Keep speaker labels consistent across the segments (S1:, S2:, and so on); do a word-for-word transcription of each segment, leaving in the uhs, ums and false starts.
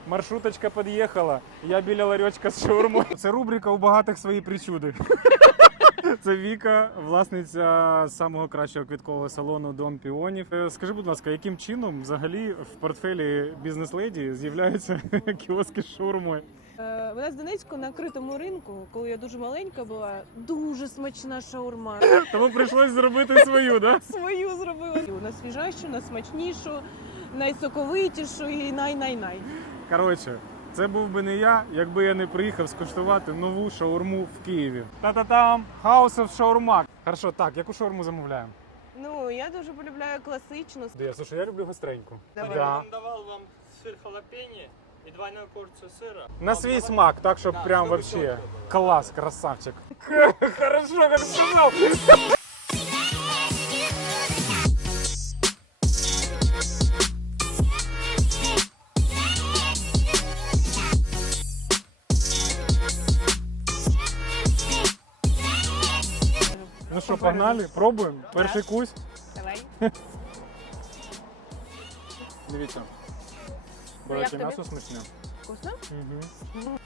S1: маршруточка під'їхала, я біля ларьочка з шаурмою. Це рубрика «У багатих свої причуди». Це Віка, власниця самого кращого квіткового салону «Дом піонів». Скажи, будь ласка, яким чином взагалі в портфелі бізнес-леді з'являються кіоски з шаурмою?
S2: Е, У нас в Донецьку на критому ринку, коли я дуже маленька була, дуже смачна шаурма.
S1: Тому прийшлось зробити свою, да?
S2: Свою зробила. На свіжайшу, на смачнішу, найсоковитішу і най-най-най.
S1: Коротше, це був би не я, якби я не приїхав скуштувати нову шаурму в Києві. Та-та-там! House of Shawarma. Хорошо, так, яку шаурму замовляємо?
S2: Ну, я дуже полюбляю класичну.
S1: Де, слушай, я люблю гостреньку.
S2: Давай.
S1: Да.
S3: Рекомендовал вам сыр халапеньо и двойную порцию сыра.
S1: На свій смак, так, щоб
S3: Да,
S1: прям
S3: чтобы
S1: вообще.
S3: чётко.
S1: Класс, красавчик. Хорошо, как сказал. Ну що, погнали, пробуємо. Перший кусь.
S2: Давай.
S1: Дивіться.
S2: Ну, як
S1: Короче,
S2: тобі?
S1: м'ясо смачне.
S2: Вкусно?
S1: Угу.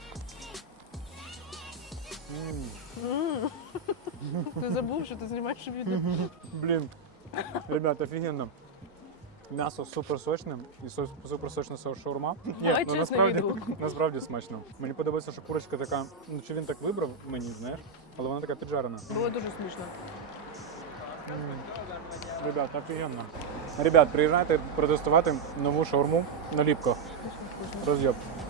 S2: Ти забув, що ти знімаєш відео.
S1: Блін, ребят, офігенно. М'ясо супер сочне і со- супер сочна соус шаурма. Ні,
S2: Давай
S1: ну
S2: чесно
S1: насправді,
S2: відгук.
S1: насправді смачно. Мені подобається, що курочка така, ну чи він так вибрав мені, знаєш, але вона така піджарена.
S2: Було дуже смішно.
S1: Ребят, офігенно. Ребят, приїжджайте протестувати нову шаурму на Ліпко. Роз'єб.